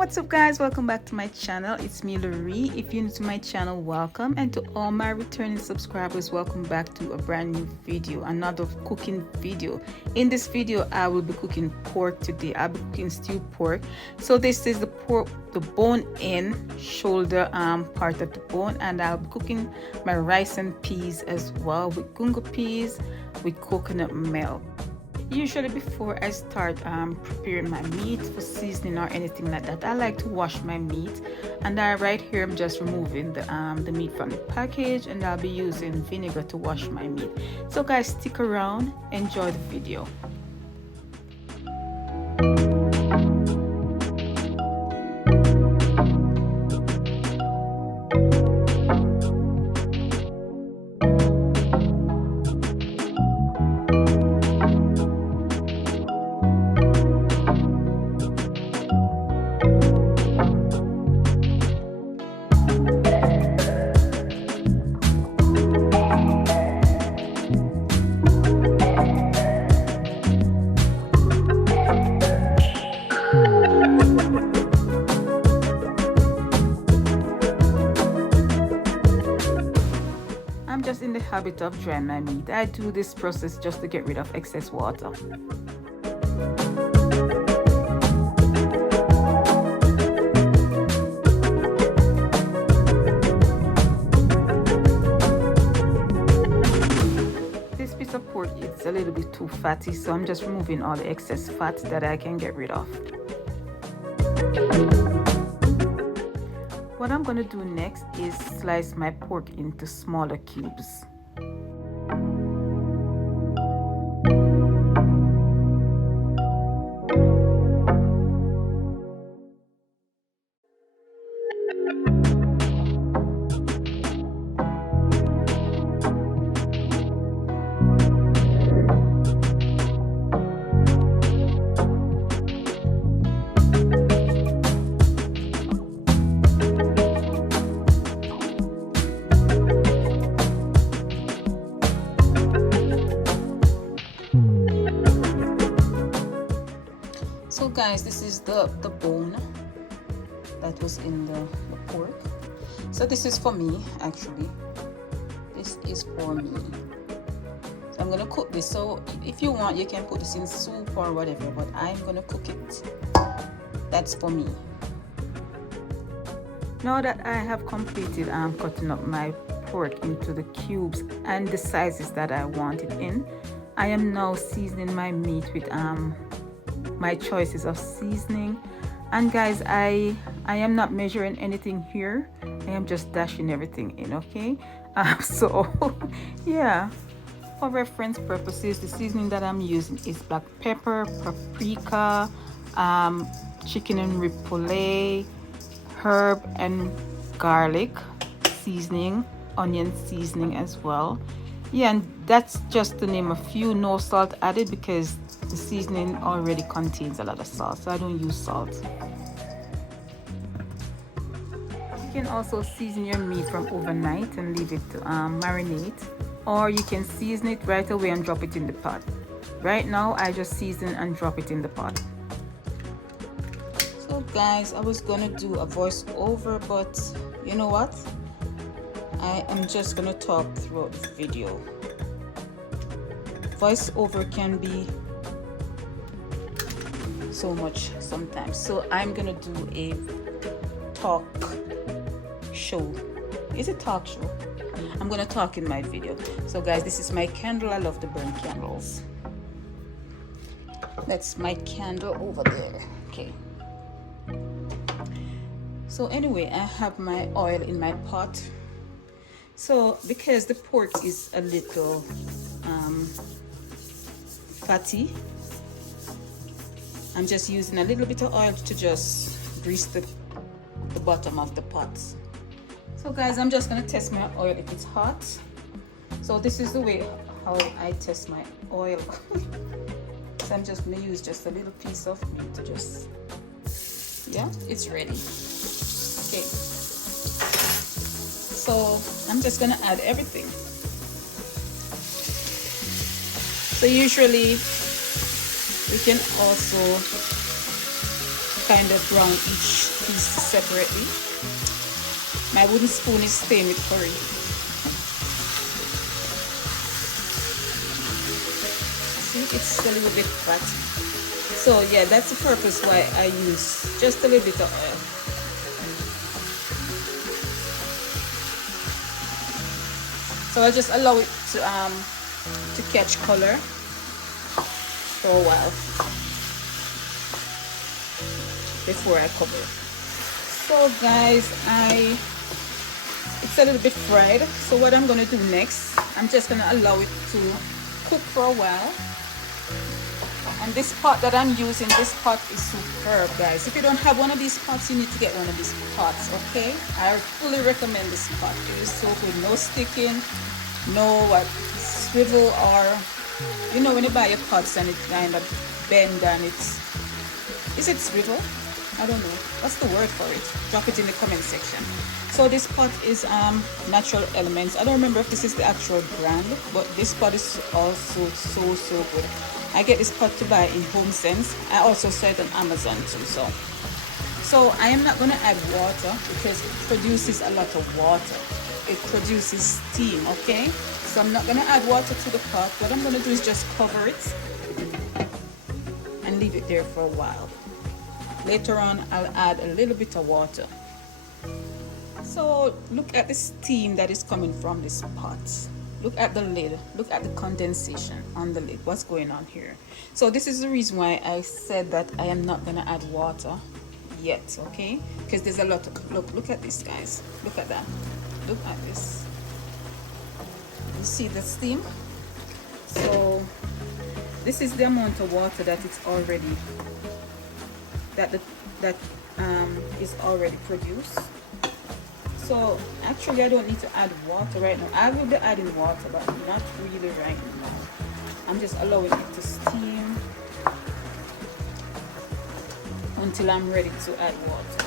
What's up guys, welcome back to my channel. It's me, Loree. If you're new to my channel, welcome, and to all my returning subscribers, welcome back to a brand new video, another cooking video. In this video I will be cooking pork today. I'll be cooking stewed pork. So this is the pork, the bone in shoulder part of the bone, and I'll be cooking my rice and peas as well, with gungo peas with coconut milk. Usually before I start preparing my meat for seasoning or anything like that, I like to wash my meat, and right here I'm just removing the meat from the package, and I'll be using vinegar to wash my meat. So guys, stick around, enjoy the video. I'm just in the habit of drying my meat. I do this process just to get rid of excess water. This piece of pork is a little bit too fatty, so I'm just removing all the excess fat that I can get rid of. What I'm going to do next is slice my pork into smaller cubes. So guys, this is the bone that was in the pork. So this is for me, actually. This is for me. So I'm gonna cook this. So if you want, you can put this in soup or whatever, but I'm gonna cook it. That's for me. Now that I have completed cutting up my pork into the cubes and the sizes that I want it in, I am now seasoning my meat with my choices of seasoning. And guys, I am not measuring anything here. I am just dashing everything in, okay? So yeah, for reference purposes, the seasoning that I'm using is black pepper, paprika, chicken and rib poulet, herb and garlic seasoning, onion seasoning as well. Yeah, and that's just to name a few. No salt added because the seasoning already contains a lot of salt, so I don't use salt. You can also season your meat from overnight and leave it to marinate, or you can season it right away and drop it in the pot. Right now I just season and drop it in the pot. So guys, I was gonna do a voiceover, but you know what, I am just gonna talk throughout the video. Voiceover can be so much sometimes, so I'm gonna do a talk show. Is it talk show? I'm gonna talk in my video. So guys, this is my candle. I love to burn candles. That's my candle over there. Okay, so anyway, I have my oil in my pot. So because the pork is a little fatty, I'm just using a little bit of oil to just grease the bottom of the pot. So guys, I'm just gonna test my oil if it's hot. So this is the way how I test my oil. So I'm just gonna use just a little piece of meat to just, yeah, it's ready. Okay, so I'm just gonna add everything. So usually we can also kind of brown each piece separately. My wooden spoon is staying with curry. See, it's a little bit fat. So yeah, that's the purpose why I use just a little bit of oil. So I just allow it to catch color for a while before I cover it. So guys, it's a little bit fried. So what I'm gonna do next, I'm just gonna allow it to cook for a while. And this pot that I'm using, this pot is superb, guys. If you don't have one of these pots, you need to get one of these pots, okay? I fully recommend this pot. It is so good. No sticking, no swivel, or you know when you buy your pots and it kind of bend and is it swivel? I don't know. What's the word for it? Drop it in the comment section. So this pot is Natural Elements. I don't remember if this is the actual brand, but this pot is also so good. I get this pot to buy in Home Sense. I also saw it on Amazon too. So I am not going to add water because it produces a lot of water. It produces steam, okay? So I'm not going to add water to the pot. What I'm going to do is just cover it and leave it there for a while. Later on, I'll add a little bit of water. So look at the steam that is coming from this pot. Look at the lid. Look at the condensation on the lid. What's going on here? So this is the reason why I said that I am not going to add water yet, okay? Because there's a lot of, look at this, guys. Look at that. Look at this. You see the steam? So this is the amount of water that it's already is already produced. So actually I don't need to add water right now. I will be adding water, but not really right now. I'm just allowing it to steam until I'm ready to add water.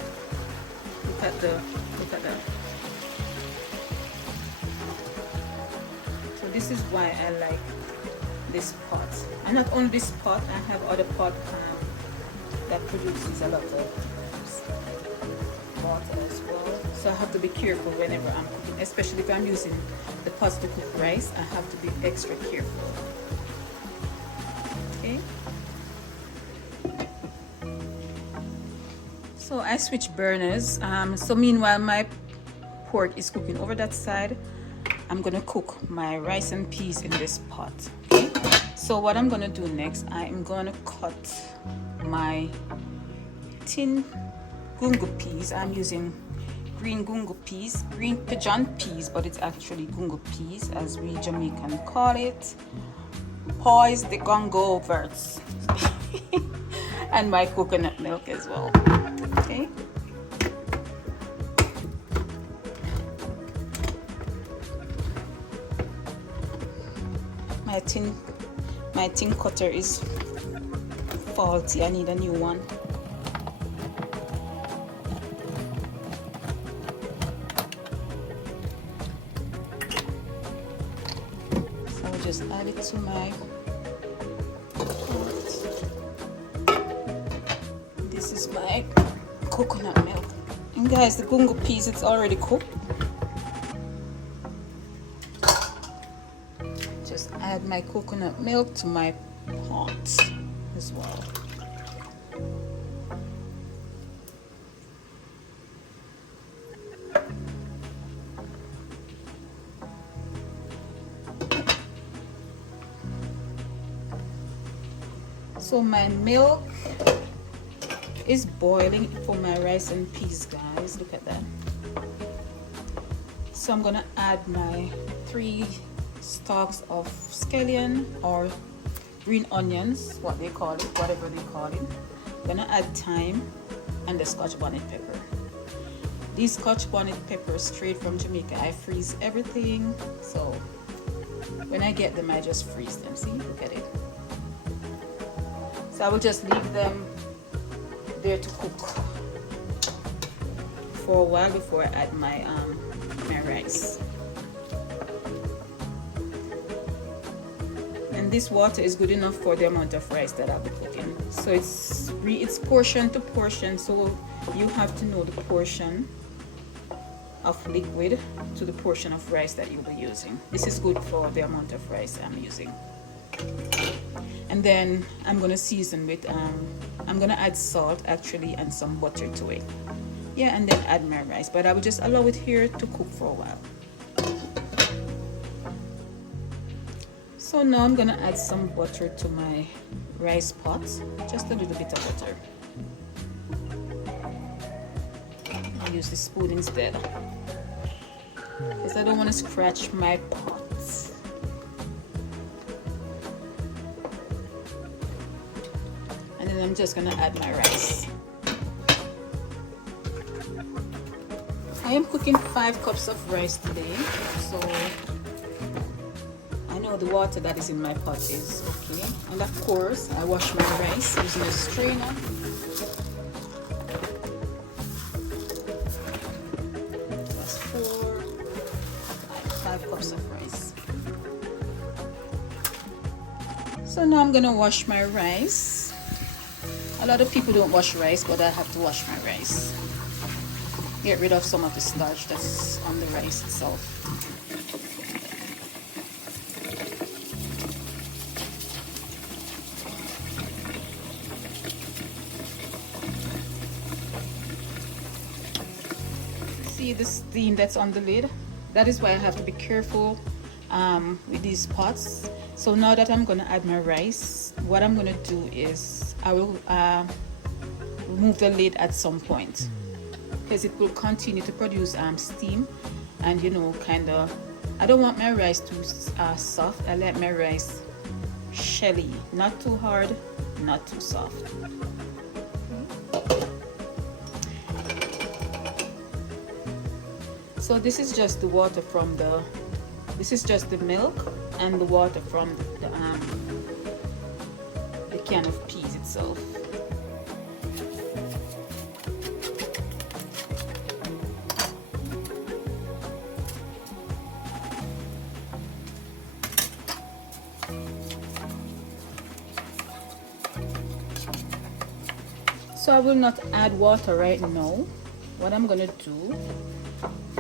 Look at that. So this is why I like this pot. And not only this pot, I have other pot that produces a lot of water as well. So I have to be careful whenever I'm cooking, especially if I'm using the pots to cook rice. I have to be extra careful. Okay. So I switch burners. So meanwhile my pork is cooking over that side, I'm gonna cook my rice and peas in this pot. Okay. So what I'm gonna do next, I am gonna cut my tin gungo peas. I'm using green gungo peas, green pigeon peas, but it's actually gungo peas as we Jamaican call it. Poise the gungo verts. And my coconut milk as well. Okay. My tin cutter is faulty. I need a new one. So I'll just add it to my pot. This is my coconut milk. And guys, the gungo peas, it's already cooked. Just add my coconut milk to my pot as well. So my milk is boiling for my rice and peas, guys. Look at that. So I'm gonna add my 3 stalks of scallion or green onions, what they call it, whatever they call it. I'm gonna add thyme and the Scotch bonnet pepper. These Scotch bonnet peppers straight from Jamaica. I freeze everything, so when I get them I just freeze them. See, look at it. So I will just leave them there to cook for a while before I add my my rice. And this water is good enough for the amount of rice that I'll be cooking. So it's portion to portion, so you have to know the portion of liquid to the portion of rice that you'll be using. This is good for the amount of rice I'm using. And then I'm gonna season with I'm gonna add salt actually and some butter to it. Yeah, and then add my rice, but I will just allow it here to cook for a while. So now I'm gonna add some butter to my rice pot, just a little bit of butter. I'll use the spoon instead because I don't want to scratch my pot. And then I'm just gonna add my rice. I am cooking 5 cups of rice today, so I know the water that is in my pot is okay. And of course, I wash my rice using a strainer. That's 5 cups of rice. So now I'm gonna wash my rice. A lot of people don't wash rice, but I have to wash my rice. Get rid of some of the starch that's on the rice itself. See the steam that's on the lid? That is why I have to be careful with these pots. So now that I'm gonna add my rice, what I'm gonna do is I will remove the lid at some point, because it will continue to produce steam, and you know, kind of, I don't want my rice too soft. I like my rice shelly, not too hard, not too soft. So this is just the water from this is just the milk and the water from the can of peas itself. So I will not add water right now. What I'm gonna do,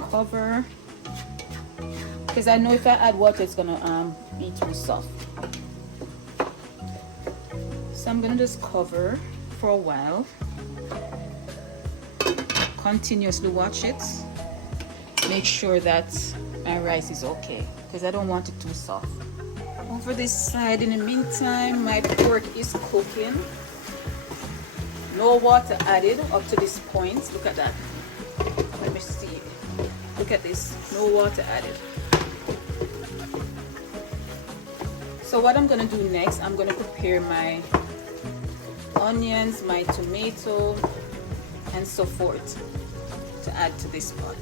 cover, because I know if I add water it's gonna be too soft. So I'm gonna just cover for a while. Continuously watch it. Make sure that my rice is okay, because I don't want it too soft. Over this side, in the meantime, my pork is cooking. No water added up to this point. Look at that. Let me see. Look at this. No water added. So what I'm gonna do next, I'm gonna prepare my onions, my tomato, and so forth to add to this pot.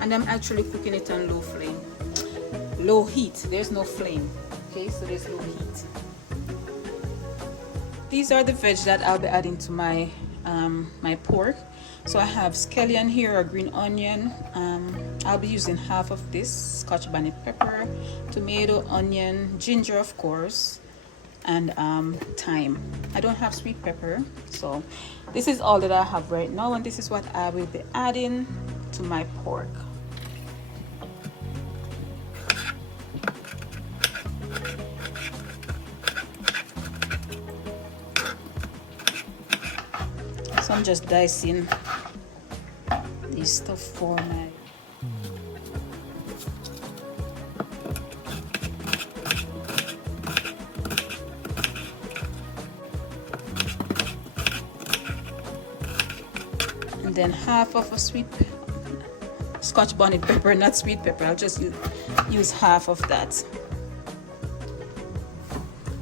And I'm actually cooking it on low flame. Low heat. There's no flame. Okay, so there's low heat. These are the veg that I'll be adding to my my pork. So I have scallion here, or green onion. I'll be using half of this, scotch bonnet pepper, tomato, onion, ginger of course, and thyme. I don't have sweet pepper, so this is all that I have right now, and this is what I will be adding to my pork. So I'm just dicing this stuff for my and then half of a sweet scotch bonnet pepper, not sweet pepper. I'll just use half of that.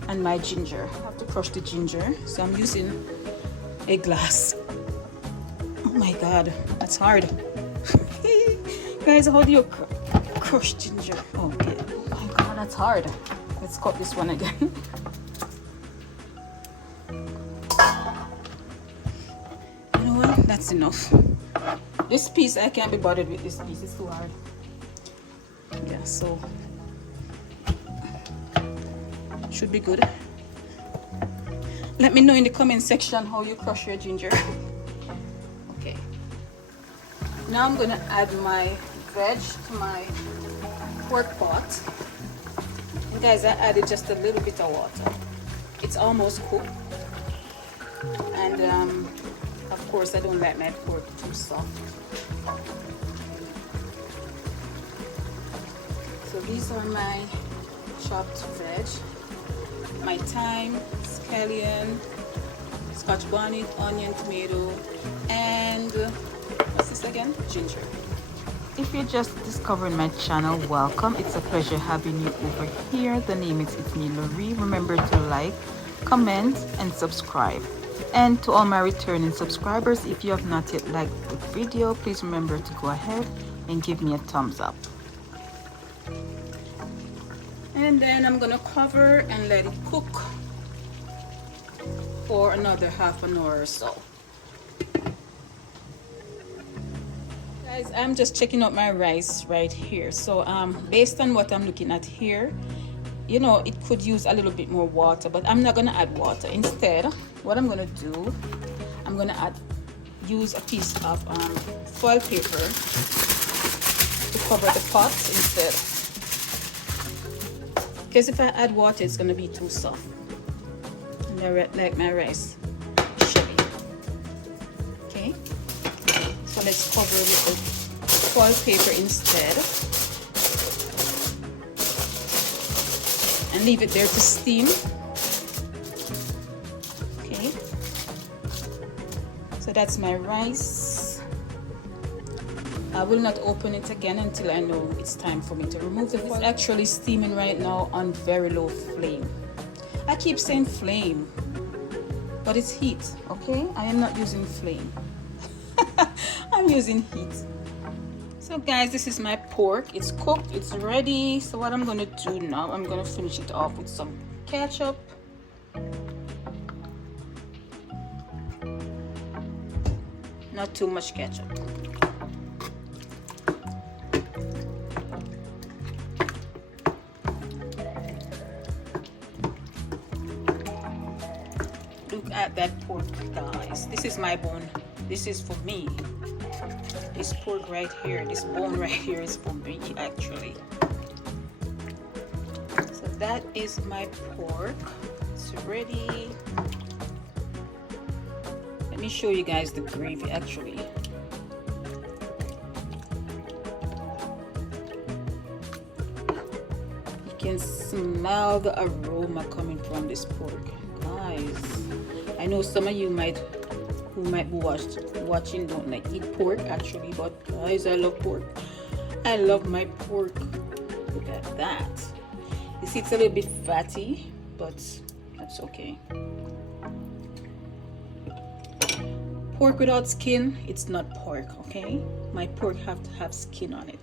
And my ginger. I have to crush the ginger, so I'm using a glass. Oh my god, that's hard. Guys, how do you crush ginger? Okay. Oh my god, that's hard. Let's cut this one again. You know what? That's enough. This piece, I can't be bothered with this piece. It's too hard. Yeah, so Should be good. Let me know in the comment section how you crush your ginger. Okay. Now I'm gonna add my veg to my pork pot. And guys, I added just a little bit of water. It's almost cooked. And of course, I don't like my pork too soft. So these are my chopped veg, my thyme, scallion, scotch bonnet, onion, tomato, and what's this again? Ginger. If you're just discovering my channel, welcome. It's a pleasure having you over here. The name is It's Me Loree. Remember to like, comment, and subscribe. And to all my returning subscribers, if you have not yet liked the video, please remember to go ahead and give me a thumbs up. And then I'm gonna cover and let it cook for another half an hour or so. Guys, I'm just checking out my rice right here. So based on what I'm looking at here, you know, it could use a little bit more water, but I'm not gonna add water. Instead, what I'm gonna do, I'm gonna use a piece of foil paper to cover the pot instead. Because if I add water, it's gonna be too soft. And I like my rice sugary. Okay, so let's cover with the foil paper instead. And leave it there to steam. Okay, so that's my rice. I will not open it again until I know it's time for me to remove the foil. It's actually steaming right now on very low flame. I keep saying flame, but it's heat, okay? I am not using flame. I'm using heat. So guys, this is my pork. It's cooked, it's ready. So what I'm gonna do now, I'm gonna finish it off with some ketchup. Not too much ketchup. Look at that pork, guys. This is my bone. This is for me. This pork right here, this bone right here is for me actually. So that is my pork. It's ready. Let me show you guys the gravy actually. You can smell the aroma coming from this pork. Guys, I know some of you who might be watching don't like eat pork actually, but guys, I love pork. I love my pork. Look at that. You see, it's a little bit fatty, but that's okay. Pork without skin, it's not pork, okay? My pork have to have skin on it.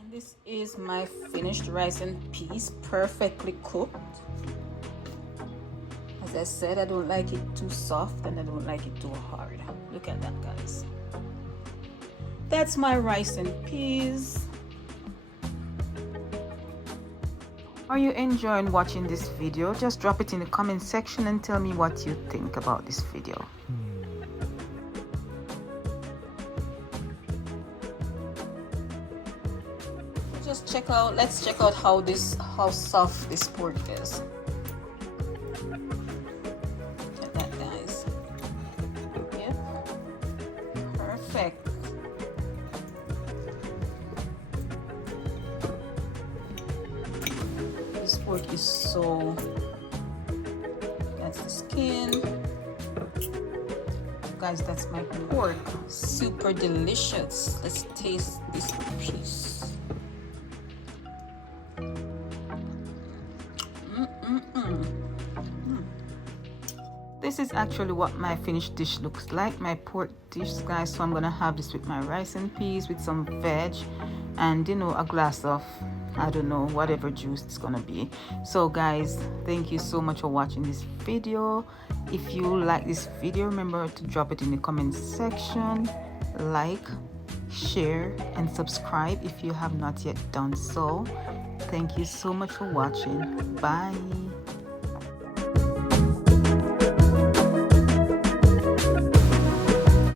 And this is my finished rice and peas, perfectly cooked. As I said, I don't like it too soft and I don't like it too hard. Look at that, guys. That's my rice and peas. Are you enjoying watching this video? Just drop it in the comment section and tell me what you think about this video. Let's check out how soft this pork is. Look at that, guys. Yep. Perfect. This pork is so, that's the skin. Guys, that's my pork. Super delicious. Let's taste this piece. This is actually what my finished dish looks like, my pork dish, guys. So I'm gonna have this with my rice and peas with some veg and, you know, a glass of, I don't know, whatever juice it's gonna be. So guys, thank you so much for watching this video. If you like this video, remember to drop it in the comment section, like, share, and subscribe if you have not yet done so. Thank you so much for watching. Bye.